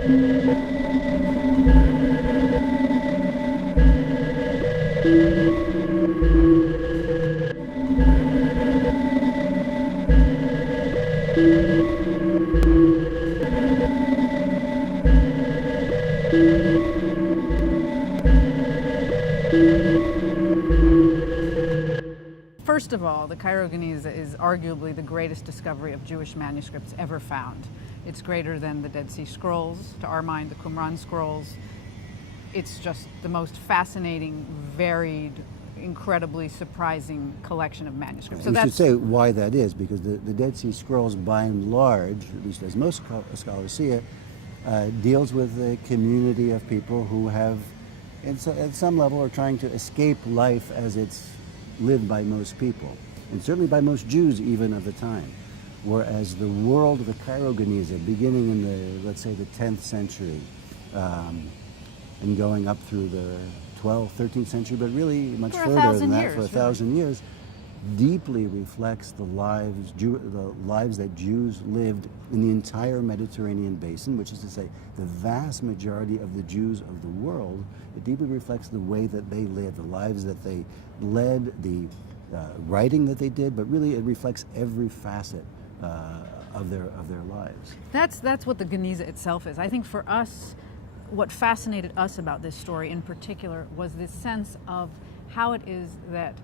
First of all, the Cairo Geniza is arguably the greatest discovery of Jewish manuscripts ever found. It's greater than the Dead Sea Scrolls, to our mind, the Qumran Scrolls. It's just the most fascinating, varied, incredibly surprising collection of manuscripts. So we should say why that is, because the Dead Sea Scrolls, by and large, at least as most scholars see it, deals with a community of people who have, at some level, are trying to escape life as it's lived by most people, and certainly by most Jews even of the time. Whereas the world of the Cairo Geniza, beginning in the, let's say, the 10th century, and going up through the 12th, 13th century, but really much further than that, for 1,000 years, deeply reflects the lives that Jews lived in the entire Mediterranean basin, which is to say, the vast majority of the Jews of the world. It deeply reflects the way that they lived, the lives that they led, the writing that they did, but really it reflects every facet of their lives. That's what the Geniza itself is. I think for us, what fascinated us about this story in particular was this sense of how it is that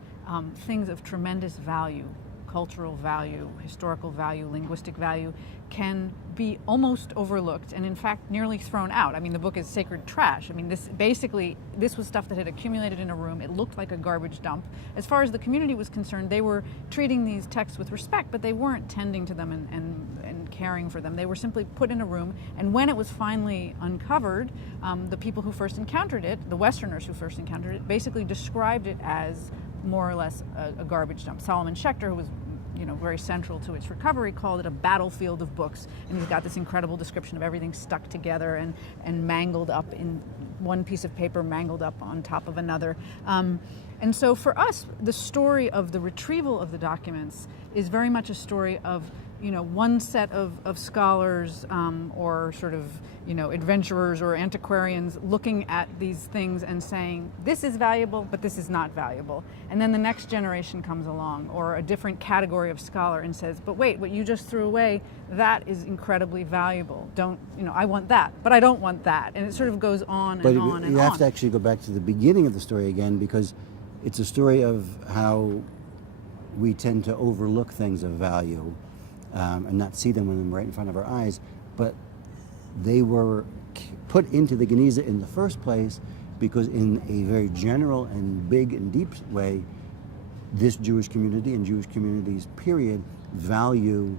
things of tremendous value, cultural value, historical value, linguistic value, can be almost overlooked and in fact nearly thrown out. I mean, the book is sacred trash. I mean, this was stuff that had accumulated in a room. It looked like a garbage dump. As far as the community was concerned, they were treating these texts with respect, but they weren't tending to them and caring for them. They were simply put in a room, and when it was finally uncovered, the people who first encountered it, the Westerners who first encountered it, basically described it as more or less a garbage dump. Solomon Schechter, who was very central to its recovery, called it a battlefield of books, and he's got this incredible description of everything stuck together and mangled up in one piece of paper, mangled up on top of another. And so for us, the story of the retrieval of the documents is very much a story of one set of scholars or sort of adventurers or antiquarians looking at these things and saying, this is valuable, but this is not valuable. And then the next generation comes along, or a different category of scholar, and says, but wait, what you just threw away, that is incredibly valuable. I want that, but I don't want that. And it sort of goes on and on and on. You have to actually go back to the beginning of the story again, because it's a story of how we tend to overlook things of value and not see them when they're right in front of our eyes. But they were put into the Geniza in the first place because in a very general and big and deep way, this Jewish community and Jewish communities, period, value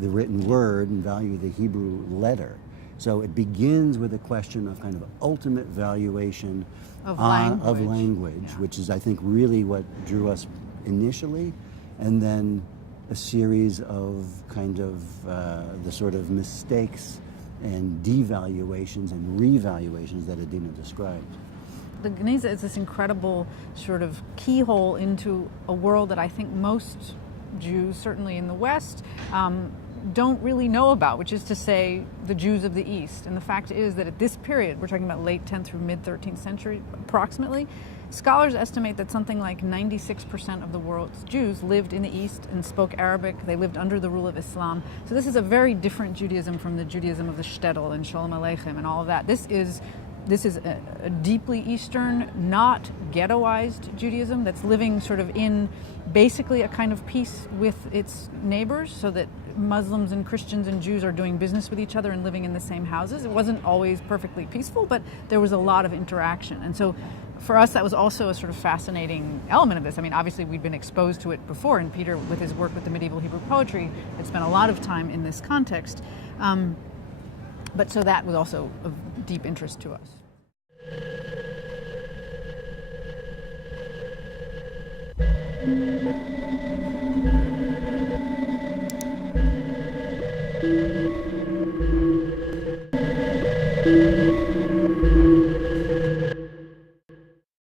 the written word and value the Hebrew letter. So it begins with a question of kind of ultimate valuation of language, yeah. Which is, I think, really what drew us initially, and then a series of kind of the sort of mistakes and devaluations and revaluations that Adina described. The Geniza is this incredible sort of keyhole into a world that I think most Jews, certainly in the West, don't really know about, which is to say the Jews of the East. And the fact is that at this period, we're talking about late 10th through mid 13th century approximately, scholars estimate that something like 96% of the world's Jews lived in the East and spoke Arabic. They lived under the rule of Islam. So this is a very different Judaism from the Judaism of the Shtetl and Sholem Aleichem and all of that. This is a deeply Eastern, not ghettoized Judaism that's living sort of in basically a kind of peace with its neighbors, so that Muslims and Christians and Jews are doing business with each other and living in the same houses. It wasn't always perfectly peaceful, but there was a lot of interaction. And so for us, that was also a sort of fascinating element of this. I mean, obviously we'd been exposed to it before, and Peter, with his work with the medieval Hebrew poetry, had spent a lot of time in this context. But so that was also of deep interest to us.